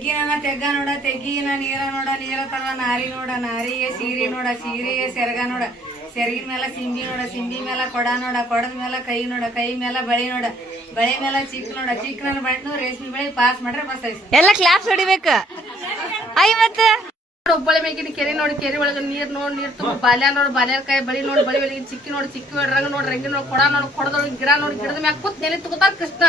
ತೆಗ್ಗಿನ ತೆಗ್ಗ ನೋಡ ತೆಗ್ಗಿನ ನೀರ ನೋಡ ನೀರ ತರುವ ನಾರಿ ನೋಡ ನಾರಿಗೆ ಸೀರೆ ನೋಡ ಸೀರೆಗೆ ಸೆರಗ ನೋಡ ಸೆರಗಿನ ಮೇಲೆ ಸಿಂಬಿ ನೋಡ ಸಿಂಬಿ ಮೇಲೆ ಕೊಡ ನೋಡ ಕೊಡದ ಮೇಲೆ ಕೈ ನೋಡ ಕೈ ಮೇಲೆ ಬಳಿ ನೋಡ ಬಳಿ ಮೇಲೆ ಚಿಕ್ಕ ನೋಡ ಚಿಕ್ಕನ ಬಣ್ಣು ರೇಷ್ಮೆ ಬಳಿ ಪಾಸ್ ಮಾಡ್ರೆ ಬಸ್ ಐತಿ. ಎಲ್ಲ ಕ್ಲಾಪ್ಸ್ ಹೊಡಿಬೇಕು. ಅಯ್ಯ ಮತ್ತ ಒಬ್ಬಳೆ ಮೇಗಿನ ಕೆರೆ ನೋಡಿ ಕೆರೆ ಒಳಗ ನೀರ್ ನೋಡ್ ನೀರ್ ತುಂಬ ಬಾಲ್ಯ ನೋಡ್ ಬಾಲ್ಯಕಾಯಿ ಬಳಿ ನೋಡಿ ಬಳಿ ಬಳಿ ಚಿಕ್ಕಿ ನೋಡಿ ಚಿಕ್ಕಿ ರಂಗ ನೋಡಿ ರಂಗಿ ನೋಡಿ ಕೊಡ ನೋಡಿ ಕೊಡದೊಳಗೆ ಗಿಡ ನೋಡಿ ಗಿಡದ ಮ್ಯಾಗ ಕೂತ್ ನೆನೆ ತಗೋತಾರ ಕೃಷ್ಣ.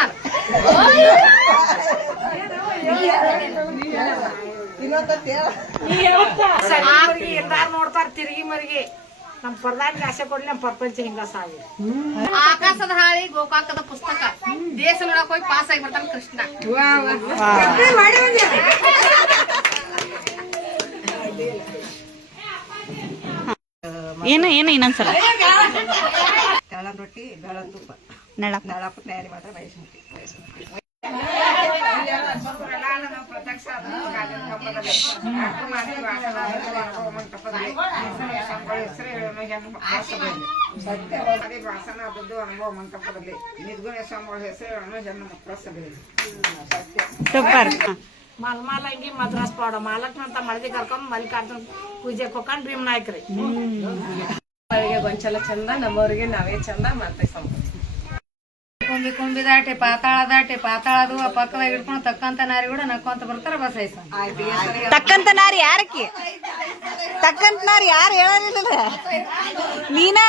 ಎಲ್ಲಾರು ನೋಡ್ತಾರ ತಿರುಗಿ ಮರಿಗೆ ನಮ್ ಪ್ರಧಾನಿ ಆಸೆ ಕೊಡ್ಲಿ ನಮ್ ಪ್ರಪಂಚ ಹಿಂಗ ಸಾಗಿ. ಆಕಾಶದ ಹಾಳಿ ಗೋಕಾಕದ ಪುಸ್ತಕ ದೇಶ ನೋಡಕ್ ಹೋಗಿ ಪಾಸ್ ಆಗಿ ಬರ್ತಾನ ಕೃಷ್ಣ. ಏನ ಏನ ಇನ್ನೊಂದ್ಸಲ ಬೆಳನ್ ರೊಟ್ಟಿ ಬೆಳನ್ ತುಪ್ಪ ನಳಪ್ಪ ನಳಪ್ಪ ತಯಾರಿ ಮಾಡ್ತಾರೆ ಬಯಸ್ಬಿಟ್ಟು ಸೂಪರ್. ಮಲ್ಮಾಲಂಗಿ ಮದ್ರಾಸ್ ಪಾಡ ಮಾಲಕ್ನ ಅಂತ ಮಳದಿ ಕರ್ಕೊಂಡ್ ಮಲ್ಲಿಕಾರ್ಜುನ್ ಪೂಜೆ ಕೊಕ್ಕೊಂಡ್ ಭೀಮ್ ನಾಯ್ಕ್ರಿ ಗೊಂಚಲ ಚಂದ ನಮ್ಮವ್ರಿಗೆ ನಾವೇ ಚಂದ ಮತ್ತೆ ಕುಂಬಿ ಕುಂಬಿ ದಾಟೆ ಪಾತಾಳ ದಾಟೆ ಪಾತಾಳದು ಆ ಪಕ್ಕದಾಗ ಇಟ್ಕೊಂಡು ತಕ್ಕಂತ ನಾರಿ ಕೂಡ ನಕ್ಕೊಂತ ಬರ್ತಾರ ಬಸ್ ಐಸ. ತಕ್ಕಂತ ನಾರಿ ಯಾರಕ್ಕೆ ತಕ್ಕಂತ ನಾರಿ ಯಾರು ಹೇಳಲಿಲ್ಲ ನೀನಾ